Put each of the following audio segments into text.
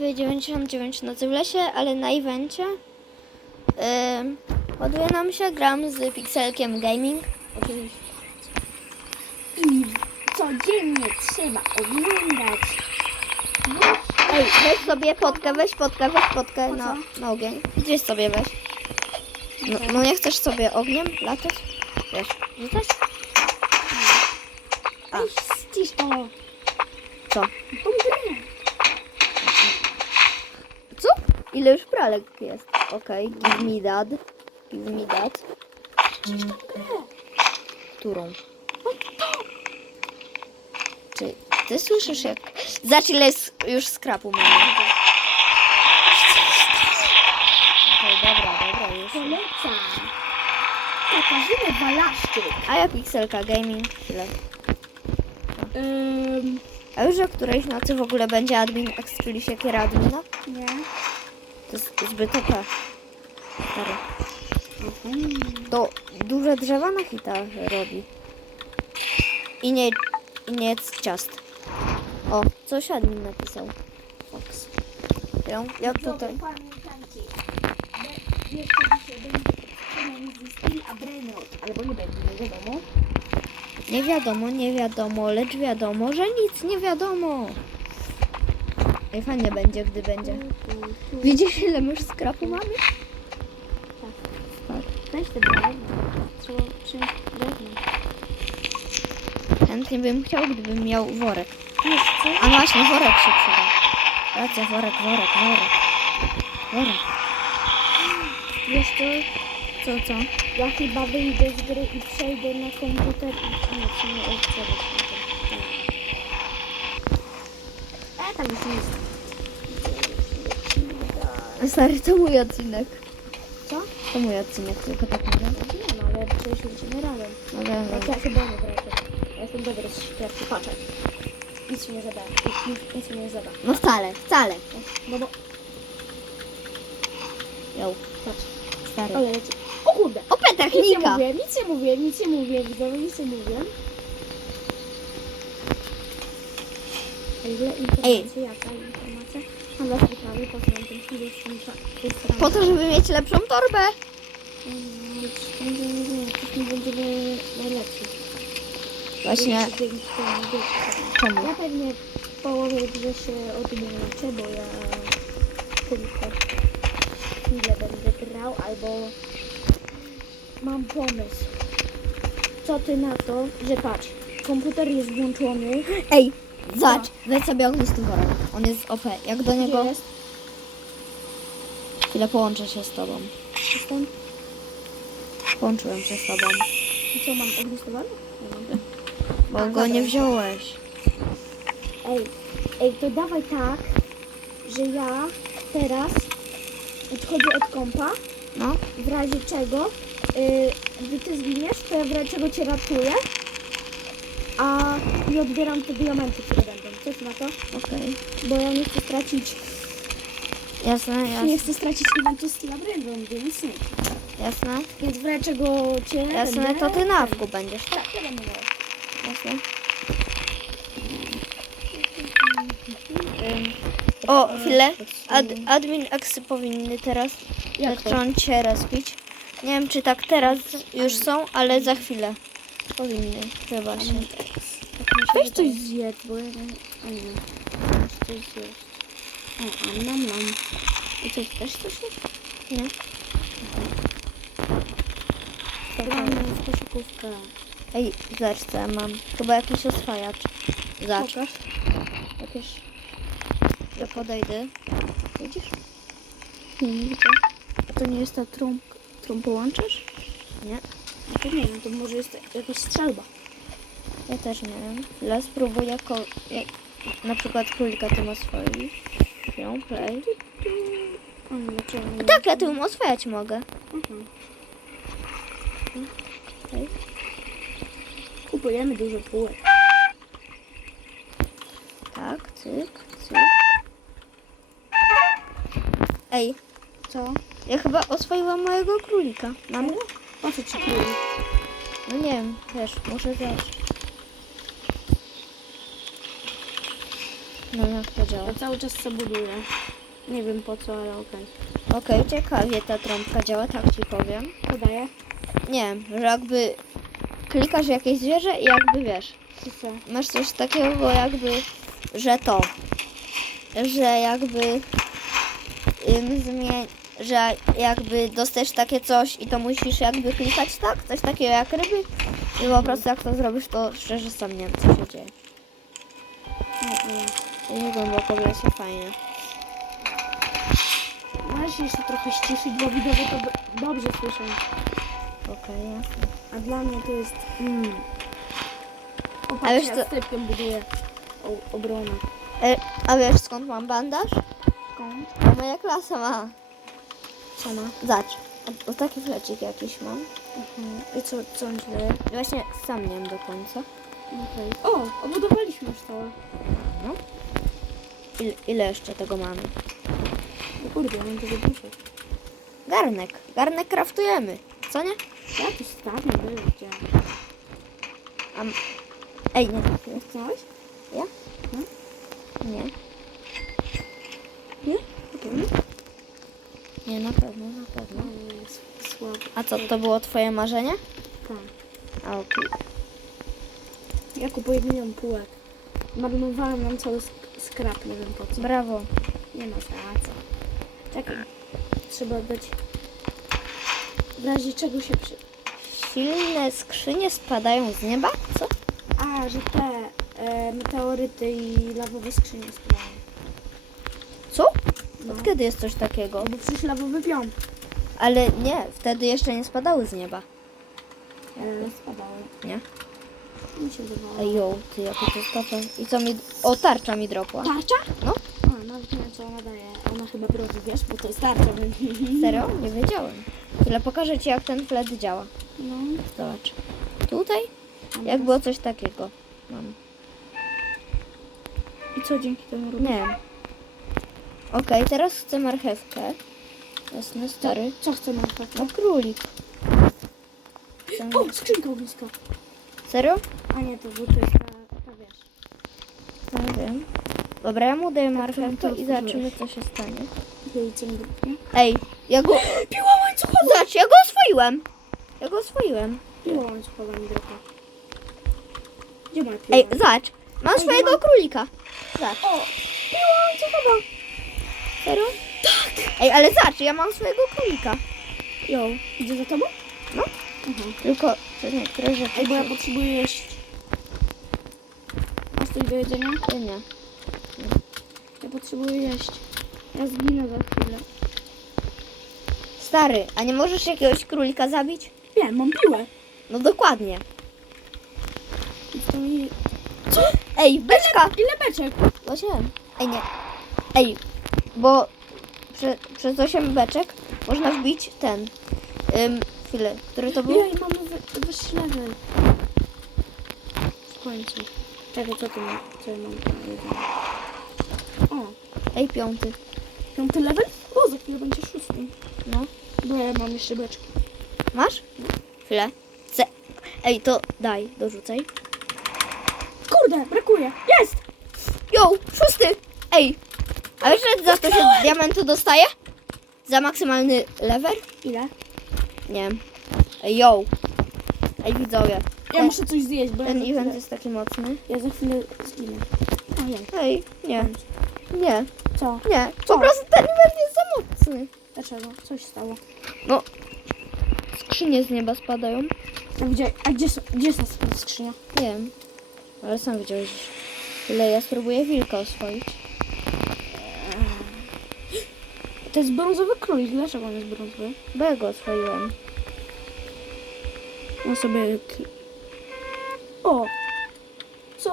99 nocy w lesie, ale na evencie ym, ładuje nam się, gram z Pixelkiem Gaming. Oczywiście. I codziennie trzeba oglądać. Ej, weź sobie potkę, weź potkę, weź potkę Po na, na ogień. Gdzieś sobie weź. No, no nie chcesz sobie ogniem latać? Wiesz, rzucać? A. Ścisz to. Co? Tą grę. Co? Ile już pralek jest? Okej, give me that. Give me that. Którą? Czy ty słyszysz jak... Zobacz ile jest już skrapu mamy. Okej, dobra, dobra, już. Polecam. Katarzynę Walaszczyk. A ja Pixelka Gaming. Chwilę. Ym, A już o którejś nocy w ogóle będzie admin X, czyli siekiera admina? nie. To jest zbyt OP. Stary. Mhm. To duże drzewa na hita robi. I nie, i nie jest ciast. O, coś admin napisał. Fox. Ja, ja tutaj. Pamiętajcie. be- Jeszcze dzisiaj będzie przynajmniej Steel a Brainrot. Albo nie będzie, nie wiadomo. Nie wiadomo, nie wiadomo, lecz wiadomo, że nic nie wiadomo. I fajnie będzie, gdy będzie. Widzisz ile my już skrapu mamy? Tak. Weź te drewno. Trzeba przyjąć drewno. Chętnie bym chciał, gdybym miał worek. A właśnie, worek się przyda. Racja, worek, worek, worek. Worek. Wiesz co? Co, co? Ja chyba wyjdę z gry i przejdę na komputer i nie, czy nie odprzedę E, tam już jest. Stary, to mój odcinek. Co? To mój odcinek, tylko tak mówię. Nie no, ale przecież lecimy razem. No wiem, wiem. ja się boję wracać. Ja jestem dobry z światła. Patrzaj. Nic mi nie zada. Nic, nic, mi nie zada. No wcale, wcale. No bo, Jo, patrz. stary. Ale leci. O kurde! Ope Nic nie technika! mówię, nic nie mówię, nic nie mówię, widzowie, nic nie mówię. W ogóle informacja, jaka informacja? Po ten to, żeby mieć lepszą torbę. Będzie, nie najlepszy. Właśnie, czemu? Ja pewnie w połowie grze się odmęczę, bo ja tylko chwilę będę grał, albo mam pomysł. Co ty na to, że patrz, komputer jest włączony. Ej, zobacz, weź sobie ognisty worek. On jest OP. Jak do niego... jest? Chwilę połączę się z tobą. Jestem. Połączyłem się z tobą. I co, mam mam. Bo go nie wziąłeś. Ej, ej, to dawaj tak, że ja teraz odchodzę od kompa, No, w razie czego, yy, gdy ty zginiesz, to ja w razie czego cię ratuję, a nie odbieram te diamenty, które będą. Co ty na to? okej. Bo ja nie chcę stracić, Jasne, nie jasne, chcę stracić eventu z labryndą, więc nie. jasne. Więc w razie czego cię Jasne, będę- to ty na wku będziesz, tak? Tak, ja będę miała. Jasne. O, chwilę. Ad, admin Axy powinny teraz Jak się respić. Nie wiem, czy tak teraz już są, ale za chwilę powinny chyba się. Weź coś zjedz, bo ja nie... Nie, muszę coś zjeść. O, a nam nam. I co, też coś jest? Nie? Gramy w koszykówkę. Ej, zobacz co ja mam. Chyba jakiś oswajacz. Zobacz. Pokaż. Jakieś... Ja podejdę. Widzisz? Nie, nie widzę. A to nie jest ta trąb... Trąb połączasz? Nie, No to nie wiem, to może jest jakaś strzelba. ja też nie wiem. Chwilę spróbuję jako... Jak, na przykład królika tym oswoić. Chwilę, play. O nie, dlaczego nie? Tak, ja tym oswajać mogę. Mhm. Kupujemy dużo półek. Tak, cyk, cyk. Ej, Co? ja chyba oswoiłam mojego królika. Mam go? Po co ci królik? No nie wiem, wiesz, muszę zobaczyć. No jak to działa? Ja cały czas co buduję. Nie wiem po co, ale okej. Okej, ciekawie ta trąbka działa, tak ci powiem. Podaję. Nie że jakby klikasz jakieś zwierzę i jakby wiesz, co? masz coś takiego jakby, że to, że jakby ym, zmie- że jakby dostajesz takie coś i to musisz jakby klikać tak, coś takiego jak ryby i po prostu jak to zrobisz, to szczerze sam nie wiem co się dzieje. Nie, nie. Nie głęboko w lesie fajnie. Możesz jeszcze trochę ściszyć, bo widowie to do- dobrze słyszę. Okej, A dla mnie to jest... Mm. O, A wiesz co- z typkiem buduję o, obronę. e, a wiesz skąd mam bandaż? Skąd? Bo moja klasa ma. Co ma? Zacz, o, o taki flecik jakiś mam. Mhm. I co, co on ci daje? Właśnie sam nie wiem do końca. Okej. O, obudowaliśmy już to. Ile, ile jeszcze tego mamy? No kurde, mam dużo duszy. Garnek. Garnek kraftujemy. Co nie? Jakiś stary był, gdzie? A m- Ej, nie trafiłem. Chcesz? Ja? No. Nie. Nie? Nie, na pewno, na pewno. No, słabo. A co, to było twoje marzenie? Tak. A okej. Ja kupuję milion półek. Marnowałem nam cały skrap, nie wiem po co. Brawo. Nie ma za co. Czekaj. Trzeba dać... W razie czego się przy... Silne skrzynie spadają z nieba? Co? A, że te e, meteoryty i lawowe skrzynie spadają. Co? No. Od kiedy jest coś takiego? Bo przecież lawowy pion. Ale nie, wtedy jeszcze nie spadały z nieba. E, spadały. Nie? Mi się wydawało. Ej, jo, ty, jakie to stopę. I co mi... O, tarcza mi dropła. Tarcza? No. A, nawet nie wiem co ona daje. Ona chyba broni, wiesz, bo to jest tarcza. więc- Serio? Nie wiedziałem. Tyle pokażę ci, jak ten flet działa. No. Zobacz. Tutaj? Jak było coś takiego. Mam. I co dzięki temu robisz? Nie wiem. Okej, teraz chcę marchewkę. Jasny, stary. Co chce na przykład? No królik. Chcę... O, skrzynka ogniska. Serio? A nie, to, bo to wiesz. Nie wiem. Dobra, ja mu daję marchewkę to i zobaczymy, co się stanie. Ej, ja go... Piła łańcuchowa! Zobacz, ja go oswoiłem. Ja go oswoiłem. Piła łańcuchowa mi droga. Gdzie moja piła? Ej, zobacz. Mam swojego królika. Zobacz. O, piła łańcuchowa! Serio? Tak. Ej, ale zobacz, ja mam swojego królika. Jo, idzie za tobą? No. Mhm. Tylko przez niektóre rzeczy... Ej, bo ja potrzebuję jeść. Masz coś do jedzenia? Nie, nie. Ja potrzebuję jeść. Ja zginę za chwilę. Stary, a nie możesz jakiegoś królika zabić? Wiem, mam piłę. No dokładnie. Mi... Ej, beczka! Ile beczek? Właśnie. Ej, nie. Ej, bo prze, przez 8 beczek można wbić ten. Ym, chwilę, który to był? Jej, mamy wy, wyższy level. W końcu. Czekaj, co tu mam? Co ja mam? O, Ej, piąty. piąty level? O, za chwilę będzie szósty. No. Bo ja mam jeszcze beczkę. Masz? Chwilę. Chcę. Ej, to daj, dorzucaj. Kurde, brakuje. Jest! Jo, szósty! Ej, a wiesz, że za to się diamentu dostaje? Za maksymalny level? Ile? Nie. Ej, yo. Ej, widzowie. Ja muszę coś zjeść, bo ja ten za event jest taki mocny. ja za chwilę zginę. Ojej. Ej, nie, nie, Co? nie. Co? Po prostu ten event jest za mocny. Dlaczego? Coś stało. No, skrzynie z nieba spadają. A gdzie, a gdzie, są- gdzie jest ta skrzynia? Nie wiem, ale sam widziałeś. Ile ja spróbuję wilka oswoić. To jest brązowy królik. Dlaczego on jest brązowy? Bo ja go oswoiłem. On sobie... O! Co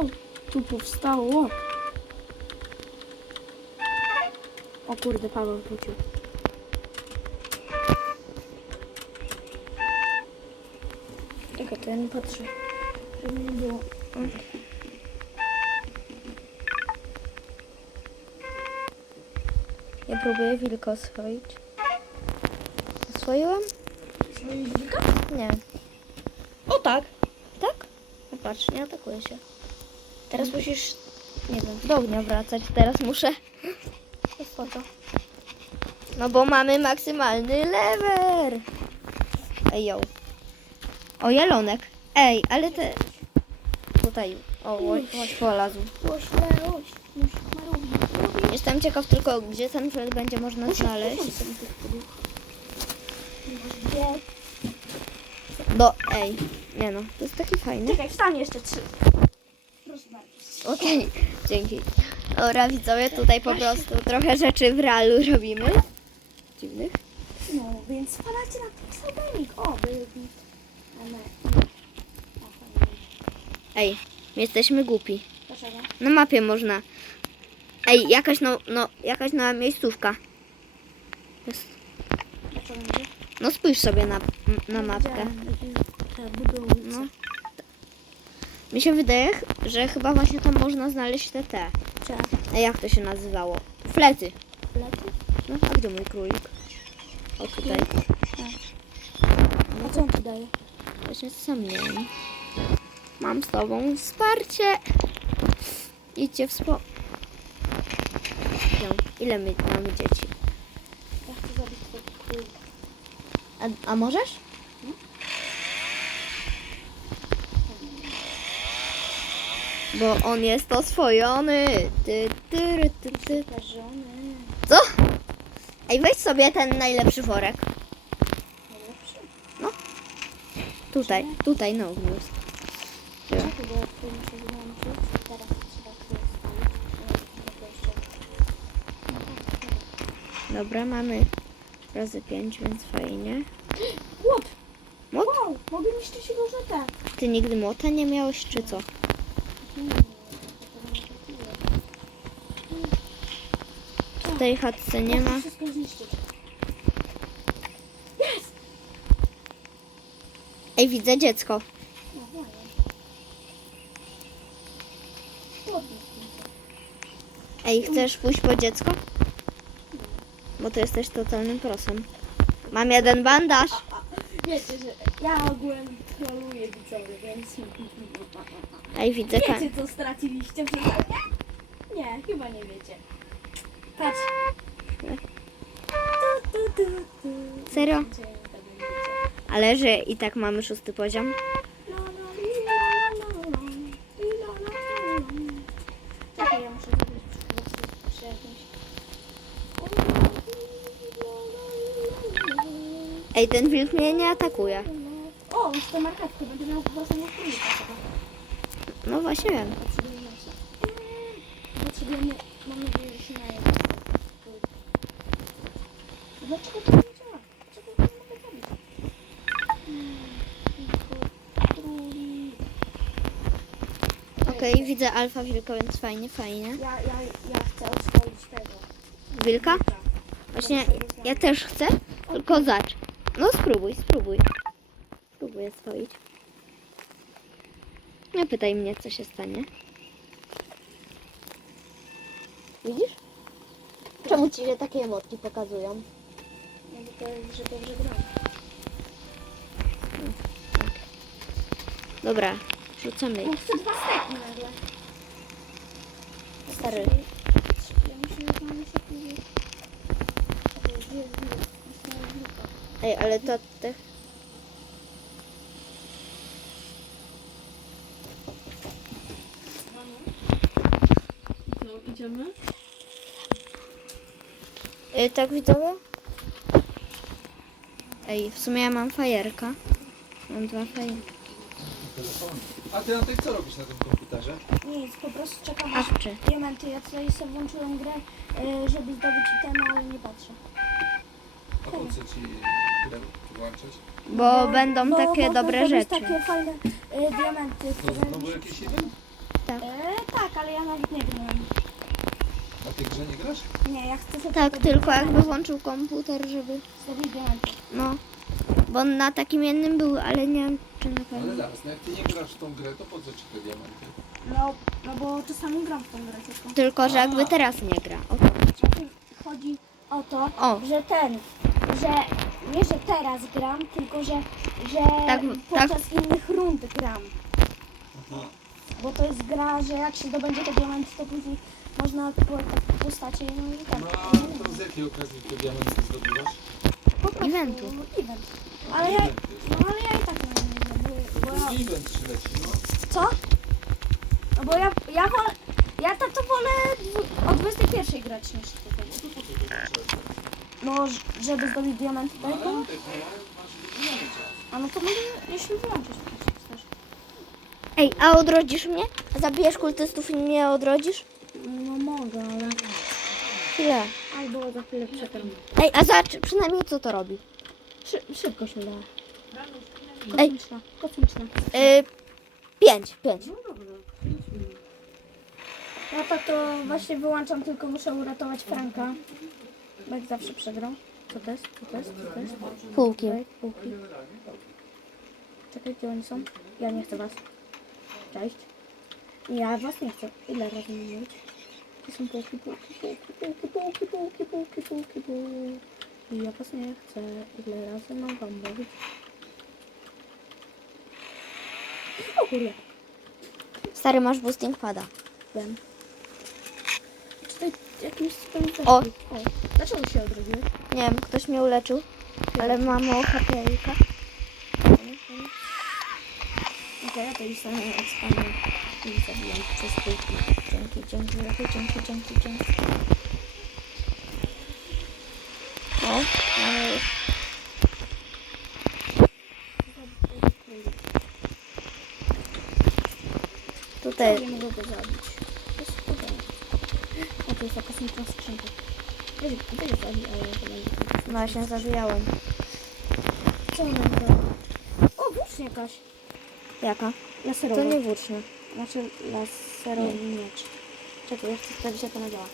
tu powstało? O kurde, Paweł wrócił. Ja nie patrzę. Żeby nie było. Próbuję wilka oswoić. Oswoiłem? Swoje wilka? Nie. O tak! Tak? No patrz, nie atakuje się. Teraz musisz Nie wiem, do ognia wracać teraz muszę. Po to. No bo mamy maksymalny lever. Ej, yo. O, jelonek. Ej, ale te... Tutaj, o, łoś, łoś polazł. Pośle, oś, już ma robić. Robić. Jestem ciekaw tylko, gdzie ten flet będzie można znaleźć. Do, ej, nie no, to jest taki fajny. Czekaj, wstań jeszcze trzy. Proszę bardzo. Okej, dzięki. Dobra, widzowie, tutaj po prostu trochę rzeczy w realu robimy. Dziwnych. No, więc wpadajcie na pseudonik. O, byli. Ej, my jesteśmy głupi. Dlaczego? Na mapie można. Ej, jakaś no, no, jakaś nowa miejscówka. Jest. No spójrz sobie na, na mapkę. No. Mi się wydaje, że chyba właśnie tam można znaleźć te te. Jak to się nazywało? Flety. Leki? No, a gdzie mój królik? O, tutaj. A co on ci daje? Właśnie sam nie wiem. Mam z tobą wsparcie. Idźcie w spo... No, ile my mamy dzieci? Ja chcę zabić król. A, a możesz? Bo on jest oswojony. Ty, ty, ty, ty. Co? Ej, weź sobie ten najlepszy worek. Najlepszy. Tutaj, tutaj na ogniu jest. Dobra, mamy razy pięć, więc fajnie. Łot! Młot? Wow, mogę niszczyć jego żetę. Ty nigdy młota nie miałeś, czy co? W tej chatce nie ma. Wszystko zniszczyć. Jest! Ej, widzę dziecko. No. Ej, chcesz pójść po dziecko? Bo ty jesteś totalnym prosem. Mam jeden bandaż. Wiecie, że ja ogółem troluję widzowie, więc... Ej, widzę ka- Wiecie, co straciliście przez nie? Nie, chyba nie wiecie. Patrz. Tu, tu, tu, tu. Serio? Ale że i tak mamy szósty poziom. Ej, ten wilk mnie nie atakuje. O, już te marchewki, będę miał królika chyba. No właśnie wiem. Potrzebujemy mam nadzieję, że się naje. Dlaczego to nie działa? Dlaczego to nie mogę zrobić? Okej, widzę alfa wilka, więc fajnie, fajnie. Ja, ja, ja chcę oswoić tego. Wilka? Właśnie ja też chcę, tylko zacz. No spróbuj, spróbuj. Spróbuję swoić. Nie pytaj mnie, co się stanie. Widzisz? Czemu ci się takie emotki pokazują? No bo to jest, że dobrze gram. Dobra, rzucamy. On chce dwa steki nagle. Stary. Ja muszę znaleźć jakiegoś... Gdzie jest wilk? Myślałem, że wilka. Ej, ale to te... No, idziemy? Y, tak widzowie? Ej, w sumie ja mam fajerka. Mam dwa fajerki. Telefon. A ty Antek co robisz na tym komputerze? Nic, po prostu czekam A aż czy? diamenty. Ja tutaj sobie włączyłem grę, y, żeby zdobyć itemy, ale nie patrzę. Po co ci grę włączyć? Bo, będą bo takie można dobre zdobyć rzeczy. takie fajne y, diamenty. No które znowu jakiś event? Y, tak, ale ja nawet nie grałem. A ty grze nie grasz? Nie, ja chcę sobie Tak, tylko jakby włączył komputer, żeby... Zdobyć diamenty. No. Bo na takim jednym był, ale nie wiem, czy na Ale pewno. zaraz, no jak ty nie grasz w tą grę, to po co ci te diamenty? No, no bo czasami gram w tą grę tylko. Tylko, że jakby teraz nie gra. O to. Czasem chodzi o to, O. że ten, że nie, że teraz gram, tylko że, że Tak, podczas innych rund gram. Aha. Bo to jest gra, że jak się dobędzie te diamenty, to później można kupować takie postacie no i tak. No a to z jakiej okazji te diamenty zdobywasz? Po prostu, Eventu. Event. Ale ja, no ale ja i tak nie wiem, bo, bo ja, Event przyleci, no. Co? No bo ja, ja wolę, ja tak to wolę dwu- o 21 grać niż tutaj. No to po co to trzeba? No, żeby zdobyć diamenty, tak? Ale No, no, a no to może jeśli wyłączyć też. Ej, a odrodzisz mnie? Zabijesz kultystów i mnie odrodzisz? No mogę, ale... Chwilę. Albo za chwilę przekręcę. Ej, a zobacz przynajmniej co to robi. Szy, szybko się da. Ej. Kosmiczna, kosmiczna. Yy, pięć, pięć. Ja tak to właśnie wyłączam, tylko muszę uratować Franka. Jak zawsze przegrał. Co to jest? Co to jest? Co to jest? Półki. Półki. Czekaj, gdzie oni są? Ja nie chcę was. Cześć. Ja was nie chcę. Ile razy mam mówić? To są półki, półki, półki, półki, półki, półki, półki, półki, półki. I ja was nie chcę. Ile razy mam wam mówić? O kurde. Stary, masz boosting pada. Wiem. Jakimś cudem O. o. Dlaczego się odrodziłeś? Nie wiem, ktoś mnie uleczył, ale mam o HP-ika. Okej, ja to już sam ekspanuję. I zabijam przez półki. Dzięki, dzięki, dzięki, dzięki, dzięki, dzięki. O, mamy już. Tutaj, Nie mogę go zabić. To jest jest taka smutna skrzynka. Weź, weź zabij, ale to będzie. no właśnie zabijałem. Co ona robi? O, włócznia jakaś. Jaka? Laserowa. To nie włócznia. Znaczy laserowy miecz. Czekaj, ja chcę sprawdzić jak ona działa.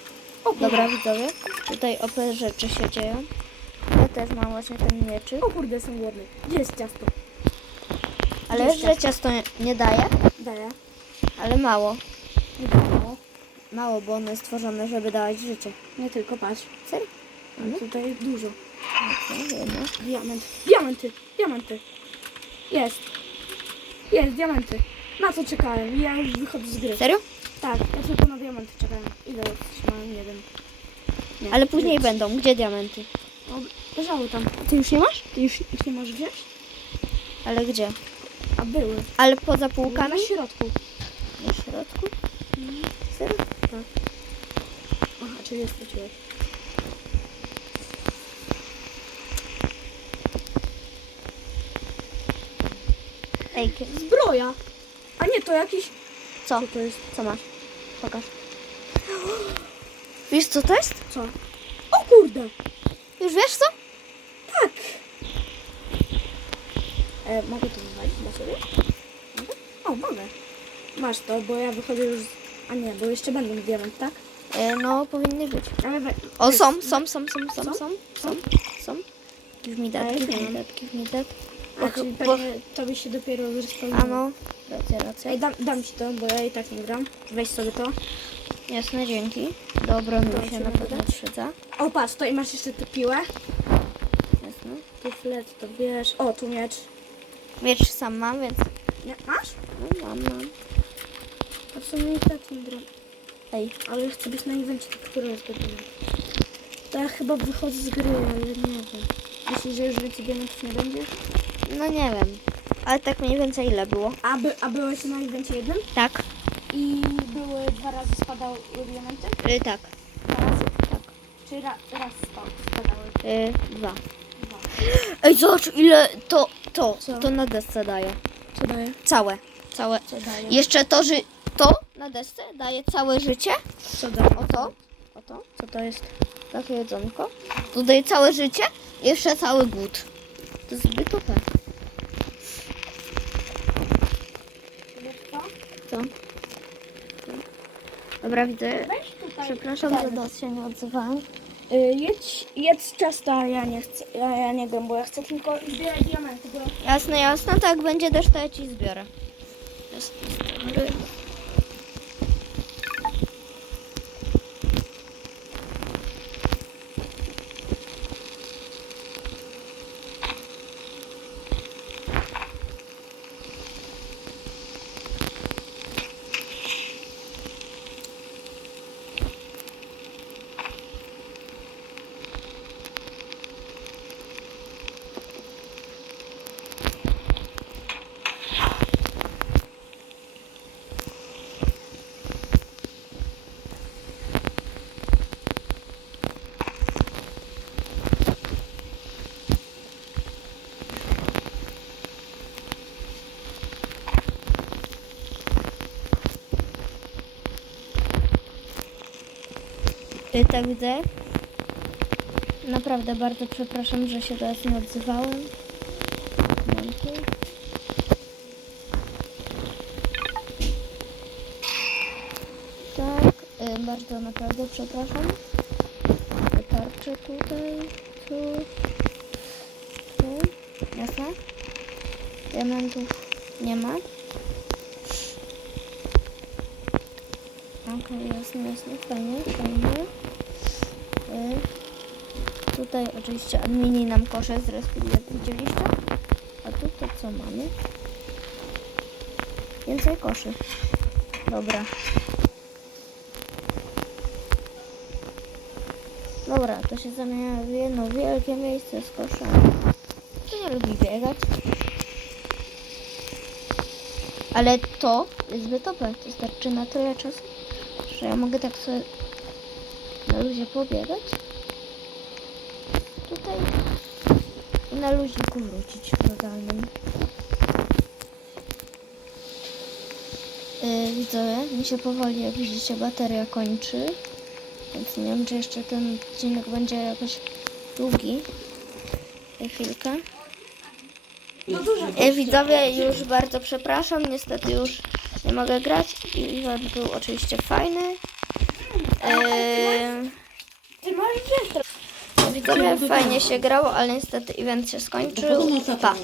O, Dobra, widzowie, tutaj OP rzeczy się dzieją. Ja też mam właśnie ten mieczyk. O kurde, jestem głodny. Gdzie jest ciasto? Ale jest wiesz, że ciasto nie- nie daje, Daję. ale mało. Nie dało. Mało, bo one stworzone, żeby dawać życie. Nie tylko, patrz. Serio? Ale tutaj jest dużo. Diament. Diamenty. Diamenty. Jest. Jest, diamenty. Na co czekałem? Ja już wychodzę z gry. Serio? Tak, ja tylko na diamenty czekałem. Ile trzymałem? Nie wiem. Nie. Ale później Nic. będą. Gdzie diamenty? No, leżały tam. A ty już nie masz? Ty już ich nie możesz wziąć? Ale gdzie? A były. Ale poza półkami? Na środku. Na środku? Serio? Aha, czyli je straciłeś. Ej, kie- Zbroja! A nie, to jakiś... co? Co to jest? Co masz? Pokaż. Wiesz co to jest? Co? O kurde! Już wiesz co? Tak! E, mogę to wywalić dla siebie? Mogę? O, mogę. Masz to, bo ja wychodzę już... z- A nie, bo jeszcze będą diament, tak? E, no, powinny być. Ale we... O, są, są, są, są, są, są, są, są. Give me that, give me that, give me that. A, czyli bo- pewnie tobie się dopiero zrespawniło. A no, racja, racja. Ej, dam, dam ci to, bo ja i tak nie gram. Weź sobie to. Jasne, dzięki. Dobra, mi To się na pewno przyda. O, patrz, to i masz jeszcze tę piłę. Jasne. Tu flet, to wiesz. O, tu miecz. Miecz sam mam, więc... Nie, masz? No, mam, mam. Sumie i tak nie gram. Ej, Ale chcę być na evencie, który jest gotowy. To ja chyba wychodzę z gry, ale nie wiem. Myślisz, że już diamentów nie będzie? no nie wiem. Ale tak mniej więcej ile było? A, by, a byłeś na evencie jednym? Tak. I były dwa razy spadały diamenty? Y, tak. Dwa razy? Tak. Czy ra, raz spa- spadały? Y, dwa. Dwa. Ej, zobacz ile to, to, Co? to na desce daje. Co daje? Całe. Całe. Co daje? Jeszcze to, że to na desce daje całe życie. Co daje? O to. O to. Co to jest? Takie jedzonko. To daje całe życie. Jeszcze cały głód. To jest zbyt OP. Co? Dobra, widzę. Przepraszam, że do was się nie odzywałam. Y, jedź, jedz ciasta, ja nie chcę, ja, ja nie gram, bo ja chcę tylko zbierać diamenty, bo Jasne, jasne. Tak będzie deszcz, to ja ci zbiorę. Jasne. Dobry. Y, tak. Naprawdę bardzo przepraszam, że się teraz nie odzywałem. Momentu. Tak, y, bardzo naprawdę przepraszam. Tarcze tutaj, tu, tu, jasne? Diamentów nie ma. Jasne, jasne, fajnie, fajnie. Y, tutaj oczywiście admini nam kosze zrespili, jak widzieliście. A tu to co mamy? Więcej koszy. Dobra. Dobra, to się zamienia w jedno wielkie miejsce z koszami. To nie lubi biegać. Ale to jest zbyt OP. To starczy na tyle czasu, że ja mogę tak sobie na luzie pobiegać. Tutaj i na luźniku wrócić w totalnym. Yy, widzowie, mi się powoli, jak widzicie, bateria kończy. Więc nie wiem, czy jeszcze ten odcinek będzie jakoś długi. Za chwilkę. E, widzowie, już bardzo przepraszam, niestety już nie mogę grać. Event był oczywiście fajny. E, widzowie, fajnie się grało, ale niestety event się skończył. Pa.